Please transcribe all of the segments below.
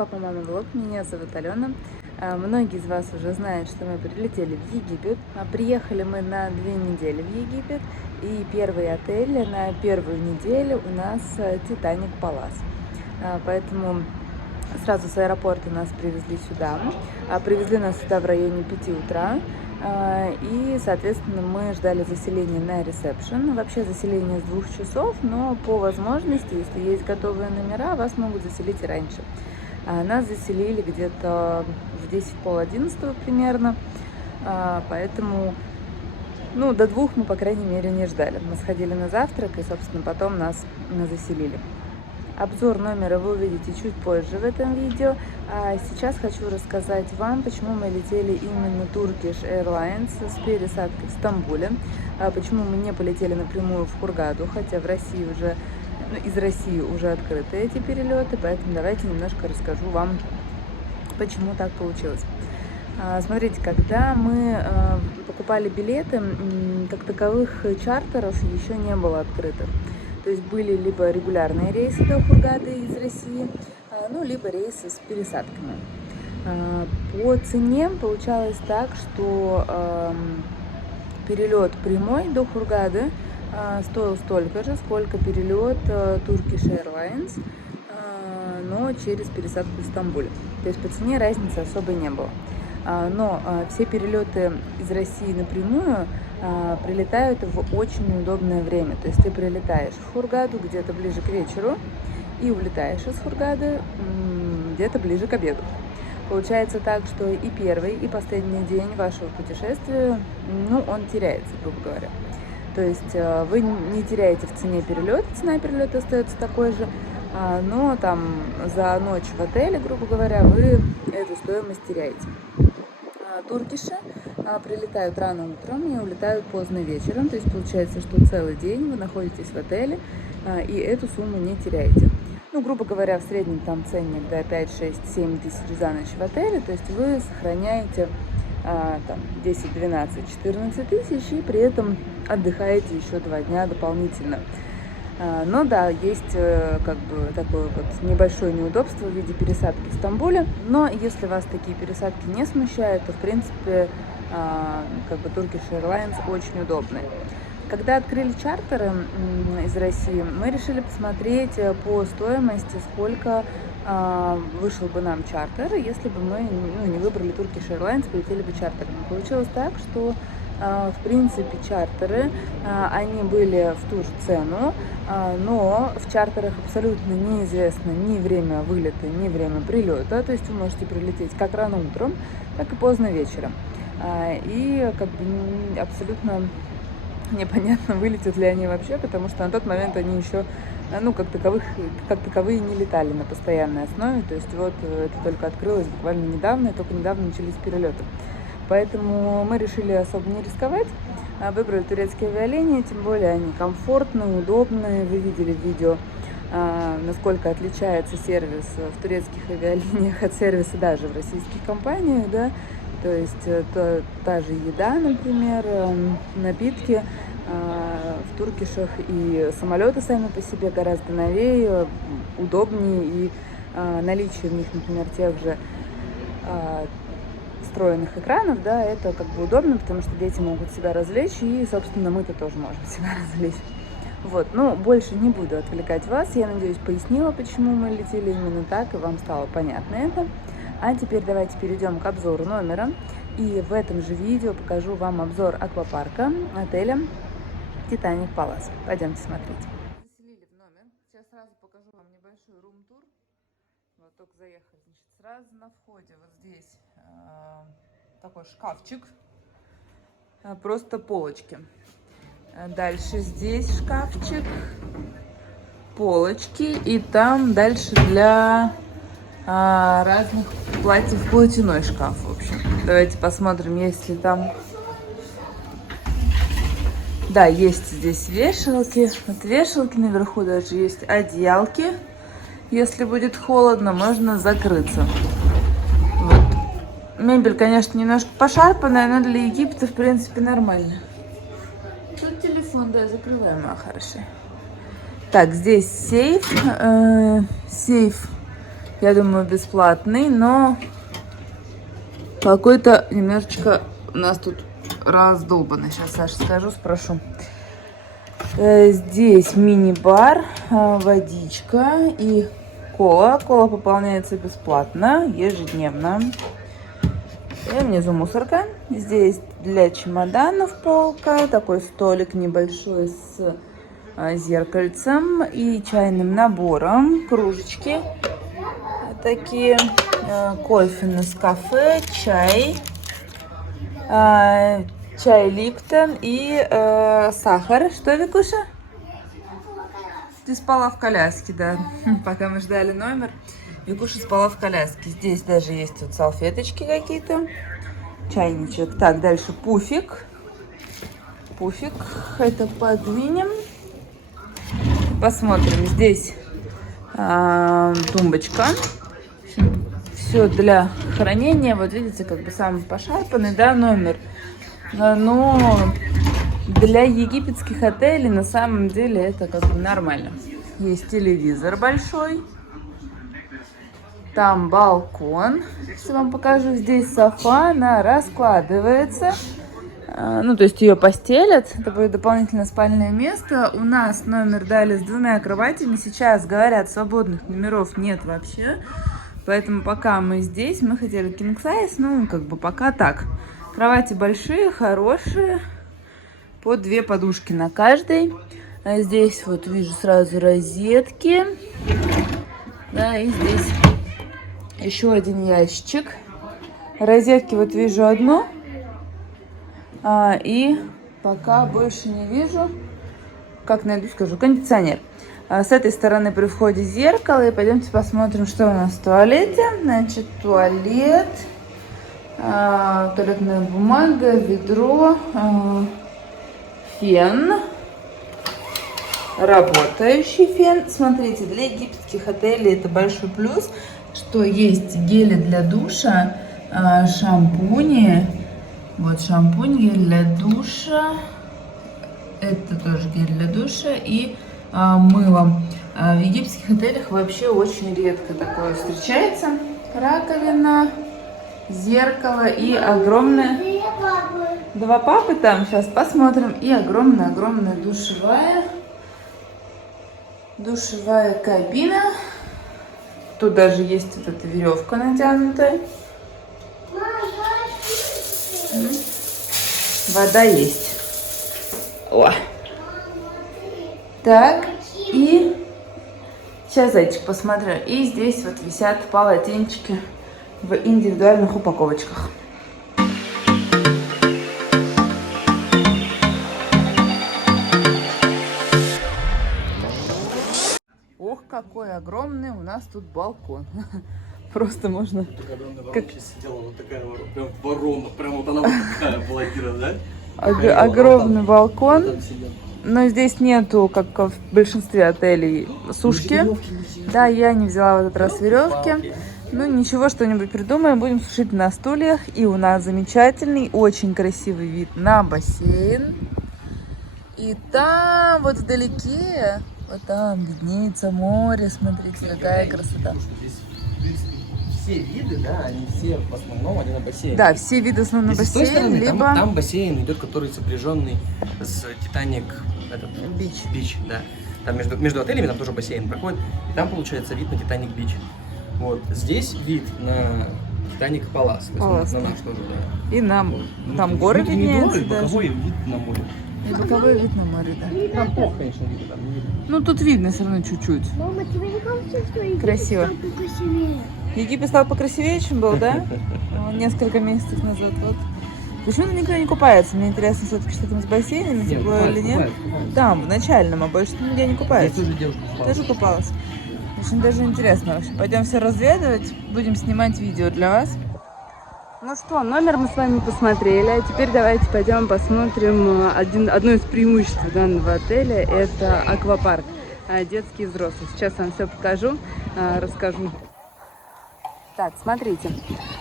Папа, мама, влог. Меня зовут Алена. Многие из вас уже знают, что мы прилетели в Египет. Приехали мы на 2 недели в Египет. И первый отель на первую неделю у нас Титаник Палас. Поэтому сразу с аэропорта нас привезли сюда. Привезли нас сюда в районе 5 утра. И, соответственно, мы ждали заселения на ресепшн. Вообще заселение с 2 часов, но по возможности, если есть готовые номера, вас могут заселить и раньше. Нас заселили где-то в 10-пол-11 примерно, поэтому, до 2 мы, по крайней мере, не ждали. Мы сходили на завтрак и, собственно, потом нас заселили. Обзор номера вы увидите чуть позже в этом видео. А сейчас хочу рассказать вам, почему мы летели именно Turkish Airlines с пересадкой в Стамбуле. Почему мы не полетели напрямую в Хургаду, хотя в России уже, из России уже открыты эти перелеты. Поэтому давайте немножко расскажу вам, почему так получилось. Смотрите, когда мы покупали билеты, как таковых чартеров еще не было открытых. То есть были либо регулярные рейсы до Хургады из России, либо рейсы с пересадками. По цене получалось так, что перелет прямой до Хургады стоил столько же, сколько перелет Turkish Airlines, но через пересадку в Стамбуле. То есть по цене разницы особой не было. Но все перелеты из России напрямую прилетают в очень неудобное время. То есть ты прилетаешь в Хургаду где-то ближе к вечеру и улетаешь из Хургады где-то ближе к обеду. Получается так, что и первый, и последний день вашего путешествия, он теряется, грубо говоря. То есть вы не теряете в цене перелета, цена перелета остается такой же, но там за ночь в отеле, грубо говоря, вы эту стоимость теряете. Туркиши прилетают рано утром и улетают поздно вечером, то есть получается, что целый день вы находитесь в отеле и эту сумму не теряете. Грубо говоря, в среднем там ценник 5, 6, 7 тысяч за ночь в отеле, то есть вы сохраняете 10, 12, 14 тысяч и при этом отдыхаете еще 2 дня дополнительно. Но да, есть такое небольшое неудобство в виде пересадки в Стамбуле, но если вас такие пересадки не смущают, то в принципе Turkish Airlines очень удобные. Когда открыли чартеры из России, мы решили посмотреть по стоимости, сколько вышел бы нам чартер, если бы мы не выбрали Turkish Airlines, полетели бы чартером. Получилось так, что в принципе чартеры, они были в ту же цену, но в чартерах абсолютно неизвестно ни время вылета, ни время прилета, то есть вы можете прилететь как рано утром, так и поздно вечером. И абсолютно непонятно, вылетят ли они вообще, потому что на тот момент они еще как таковые не летали на постоянной основе, то есть это только открылось буквально недавно, и только недавно начались перелеты. Поэтому мы решили особо не рисковать, выбрали турецкие авиалинии, тем более они комфортные, удобные. Вы видели в видео, насколько отличается сервис в турецких авиалиниях от сервиса даже в российских компаниях, да. То есть та же еда, например, напитки в туркишах, и самолеты сами по себе гораздо новее, удобнее, и наличие в них, например, тех же встроенных экранов, да, это удобно, потому что дети могут себя развлечь, и, собственно, мы-то тоже можем себя развлечь. Больше не буду отвлекать вас. Я надеюсь, пояснила, почему мы летели именно так, и вам стало понятно это. А теперь давайте перейдем к обзору номера. И в этом же видео покажу вам обзор аквапарка отеля Титаник Палас. Пойдемте смотреть. Заселили в номер. Сейчас сразу покажу вам небольшой рум-тур. Вот только заехали. Сразу на входе вот здесь такой шкафчик. Просто полочки. Дальше здесь шкафчик, полочки, и там дальше для разных платьев платяной шкаф, в общем. Давайте посмотрим, есть ли там. Да, есть здесь вешалки. Вот вешалки, наверху даже есть одеялки. Если будет холодно, можно закрыться. Мебель, конечно, немножко пошарпанная, но для Египта, в принципе, нормально. Тут телефон, да, закрываем, хороший. Так, здесь сейф. Сейф я думаю, бесплатный, но какой-то немножечко у нас тут раздолбанный. Сейчас, Саша, скажу, спрошу. Здесь мини-бар, водичка и кола. Кола пополняется бесплатно, ежедневно. И внизу мусорка. Здесь для чемоданов полка, такой столик небольшой с зеркальцем и чайным набором, кружечки такие, кофе Нескафе, чай, чай Липтон и сахар. Что, Викуша? Ты спала в коляске, да, пока мы ждали номер. Викуша спала в коляске. Здесь даже есть вот салфеточки какие-то, чайничек. Так, дальше пуфик. Пуфик, это подвинем. Посмотрим, здесь тумбочка. Все для хранения. Вот видите, как бы сам пошарпанный, да, номер. Но для египетских отелей на самом деле это как бы нормально. Есть телевизор большой. Там балкон. Сейчас вам покажу. Здесь софа, она раскладывается. Ну, то есть ее постелят. Это будет дополнительное спальное место. У нас номер дали с 2 кроватями. Сейчас, говорят, свободных номеров нет вообще. Поэтому пока мы здесь, мы хотели king size. Ну, как бы пока так. Кровати большие, хорошие. По 2 подушки на каждой. А здесь вот вижу сразу розетки. Да, и здесь еще один ящичек. Розетки вот вижу одну. И пока больше не вижу. Как найду, скажу. Кондиционер. С этой стороны при входе зеркало. И пойдемте посмотрим, что у нас в туалете. Значит, туалет. Туалетная бумага, ведро. Фен. Работающий фен. Смотрите, для египетских отелей это большой плюс, что есть гели для душа, шампуни. Вот шампунь, гель для душа. Это тоже гель для душа. И мыло. В египетских отелях вообще очень редко такое встречается. Раковина, зеркало и огромное... 2 папы там, сейчас посмотрим. И огромная-огромная душевая. Душевая кабина. Тут даже есть вот эта веревка натянутая. Вода есть. О. Так, и сейчас, зайчик, посмотрю. И здесь вот висят полотенчики в индивидуальных упаковочках. Ох, какой огромный у нас тут балкон. Просто можно... Как сидела вот такая прям ворона, прям вот она вот такая была, да? Огромный балкон. Но здесь нету, как в большинстве отелей, сушки. Да, я не взяла в этот раз веревки. Ну, ничего, что-нибудь придумаем. Будем сушить на стульях. И у нас замечательный, очень красивый вид на бассейн. И там, вот вдалеке, вот там виднеется море. Смотрите, какая красота. Все виды, да, они все в основном они на бассейне. Да, все виды в основном на бассейн, стороны, либо... там бассейн идет, который сопряженный с Титаник Бич. Да. Там между отелями там тоже бассейн проходит, и там получается вид на Титаник Бич. Вот здесь вид на Титаник Палас, на наш тоже, да. И нам там горы виднеются. Боковой вид на море. И боковой вид на море, да. Там плохо, конечно, видно, там не видно. Ну тут видно все равно чуть-чуть. Мама, тебе не кажется, что Египет Красиво. стал покрасивее? Египет стал покрасивее, чем был, да? Несколько месяцев назад. Вот. Почему-то никто не купается. Мне интересно все-таки, что там с бассейнами, тепло или нет. Там, в начальном, а больше нигде не купается. Здесь тоже девушка купалась. Тоже купалась. Очень даже интересно. В общем, пойдем все разведывать. Будем снимать видео для вас. Ну что, номер мы с вами посмотрели. А теперь давайте пойдем посмотрим одно из преимуществ данного отеля. Это аквапарк. Детский и взрослый. Сейчас вам все покажу, расскажу. Так, смотрите.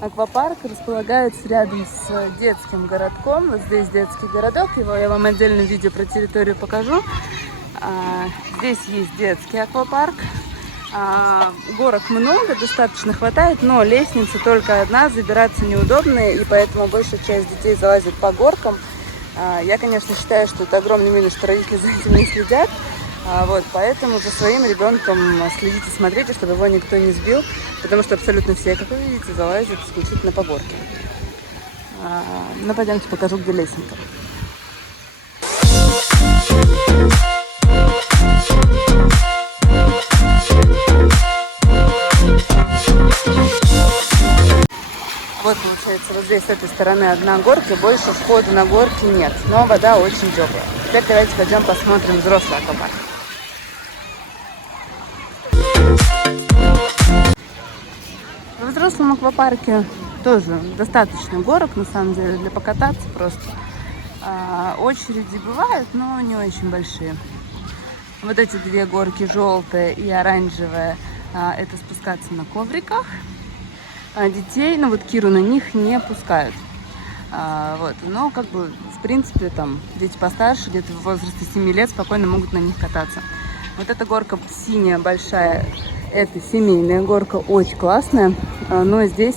Аквапарк располагается рядом с детским городком. Вот здесь детский городок. Его я вам отдельно видео про территорию покажу. Здесь есть детский аквапарк. Горок много, достаточно хватает, но лестница только одна, забираться неудобно, и поэтому большая часть детей залазит по горкам. Я, конечно, считаю, что это огромный минус, что родители за этим не следят. Вот, поэтому за своим ребенком следите, смотрите, чтобы его никто не сбил, потому что абсолютно все, как вы видите, залазят исключительно по горке. Ну, пойдемте покажу, где лестница. Вот, получается, вот здесь с этой стороны одна горка, больше входа на горки нет, но вода очень теплая. Теперь давайте пойдем посмотрим взрослый аквапарк. В взрослом аквапарке тоже достаточно горок, на самом деле, для покататься просто. Очереди бывают, но не очень большие. Вот эти две горки, желтая и оранжевая, это спускаться на ковриках. Детей, ну вот Киру на них не пускают. Вот, но как бы, в принципе, там дети постарше, где-то в возрасте 7 лет спокойно могут на них кататься. Вот эта горка синяя, большая, это семейная горка, очень классная, но здесь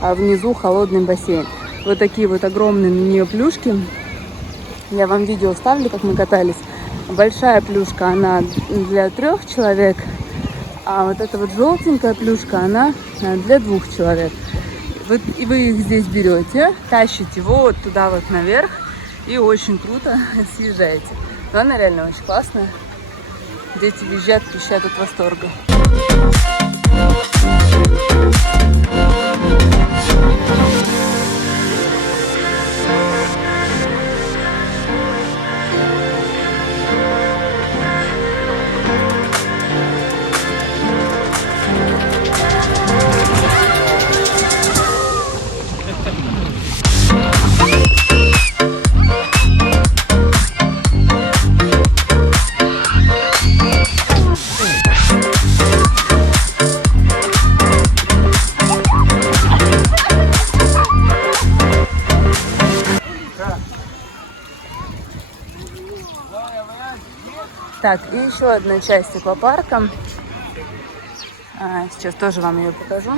внизу холодный бассейн. Вот такие вот огромные на нее плюшки. Я вам видео вставлю, как мы катались. Большая плюшка, она для 3 человек, а вот эта вот желтенькая плюшка, она для 2 человек. Вот, и вы их здесь берете, тащите вот туда вот наверх, и очень круто съезжаете. Но она реально очень классная. Дети визжат, пищат от восторга. Так, и еще одна часть аквапарка. Сейчас тоже вам ее покажу.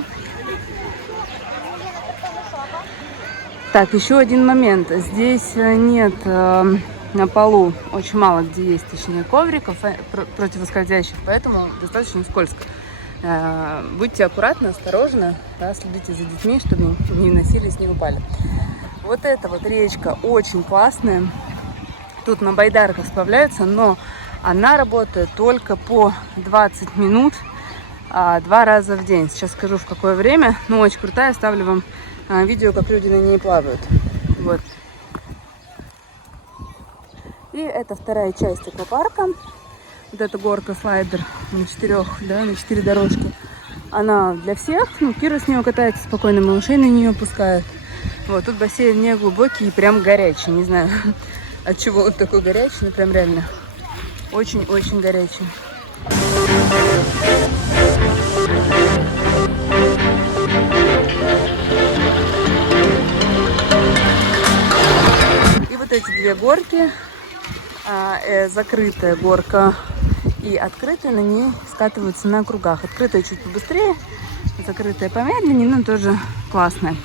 Так, еще один момент. Здесь нет на полу, очень мало где есть, точнее, ковриков противоскользящих, поэтому достаточно скользко. Будьте аккуратны, осторожны, да, следите за детьми, чтобы не носились, не упали. Вот эта вот речка очень классная. Тут на байдарках справляются, но она работает только по 20 минут, 2 раза в день. Сейчас скажу, в какое время. Ну, очень крутая. Ставлю вам видео, как люди на ней плавают. Вот. И это вторая часть аквапарка. Вот эта горка-слайдер на 4 дорожки. Она для всех. Ну, Кира с нее катается спокойно, малышей на нее пускают. Вот, тут бассейн не глубокий и прям горячий. Не знаю, от чего он такой горячий, но прям реально очень-очень горячий. И вот эти две горки, закрытая горка и открытая, на ней скатываются на кругах. Открытая чуть побыстрее, закрытая помедленнее, но тоже классная.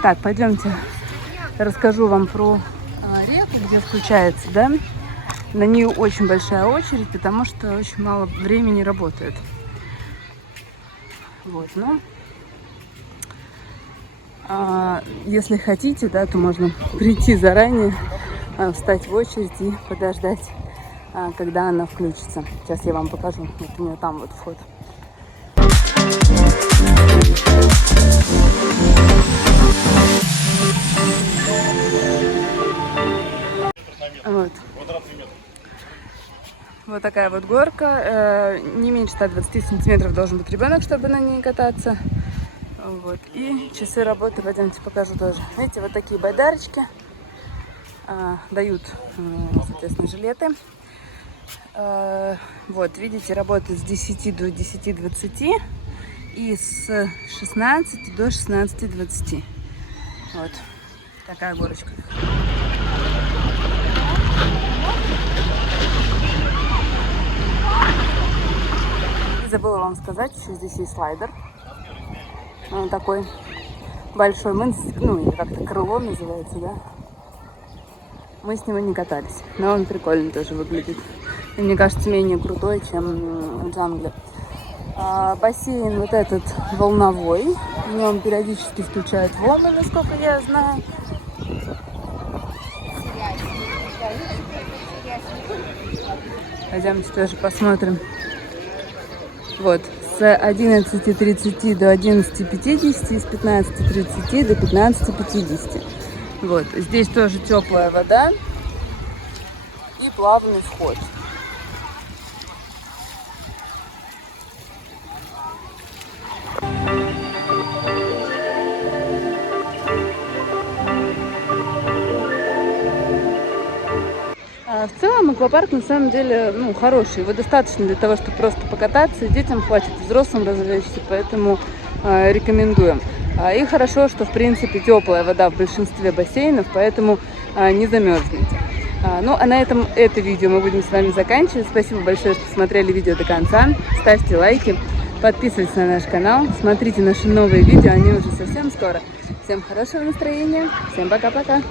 Так, пойдемте, расскажу вам про реку, где включается, да. На нее очень большая очередь, потому что очень мало времени работает. Вот, ну, если хотите, да, то можно прийти заранее, встать в очередь и подождать, когда она включится. Сейчас я вам покажу. Вот у нее там вот вход. Вот. вот такая вот горка. Не меньше 120 сантиметров должен быть ребенок, чтобы на ней кататься. Вот. И часы работы, пойдемте покажу тоже. Видите, вот такие байдарочки. Дают, соответственно, жилеты. Вот, видите, работает с 10 до 10:20 и с 16 до 16:20. Вот такая горочка. И забыла вам сказать, еще здесь есть слайдер. Он такой большой, ну, или как-то крыло называется, да? Мы с него не катались, но он прикольно тоже выглядит. И мне кажется, менее крутой, чем Джангли. Бассейн вот этот волновой. В нем периодически включают волны, насколько я знаю. Пойдемте тоже посмотрим. Вот, с 11:30 до 11:50 и с 15:30 до 15:50. Вот, здесь тоже теплая вода и плавный вход. В целом аквапарк на самом деле, ну, хороший. Его достаточно для того, чтобы просто покататься. Детям хватит, взрослым развлечься, поэтому рекомендуем. И хорошо, что в принципе теплая вода в большинстве бассейнов, поэтому не замерзнете. Ну а на этом это видео мы будем с вами заканчивать. Спасибо большое, что смотрели видео до конца. Ставьте лайки, подписывайтесь на наш канал, смотрите наши новые видео, они уже совсем скоро. Всем хорошего настроения, всем пока-пока!